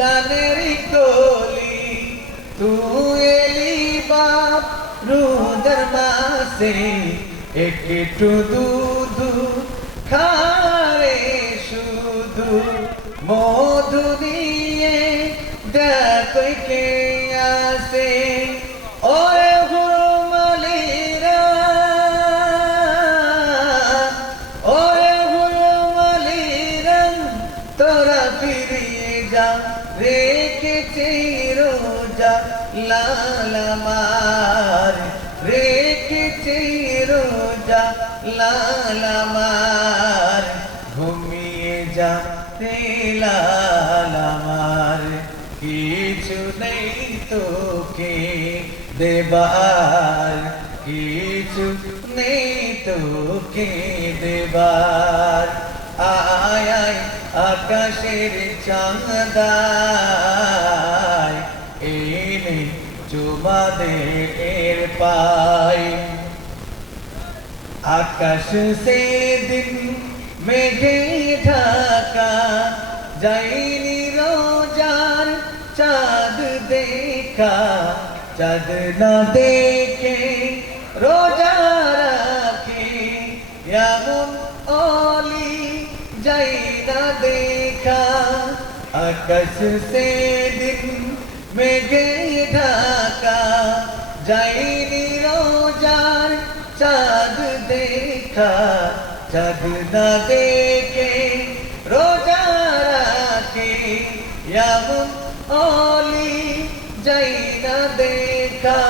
জানেরি কলি তুই এলি বাপ রুদার মাসে একটু দুধু খারে শুধু মধু দিয়ে দেখো কে আসে ওরে হুরমালিরা ওরে হুরমালিরা তোরা ফিরিয়ে যা রেখেছে রোজা লাল আমার রেখেছে রোজা লাল আমার ঘুমিয়ে যা রে লাল আমার কিছু নেই তোকে দেবার কিছু নেই তোকে দেবার আয় আয় আকাশের চাঁদায় এনে চুমা দে এর পায় আকাশ সেদিন মেঘে ঢাকা যায়নি রোজার চাঁদ দেখা চাঁদ না দেখে রোজা রাখে এমন অলি যাই না দেখা আকাশ সেদিন মেঘে ঢাকা যায়নি রোজার চাঁদ দেখা চাঁদ না দেখে রোজা রাখে এমন অলি যাই না দেখা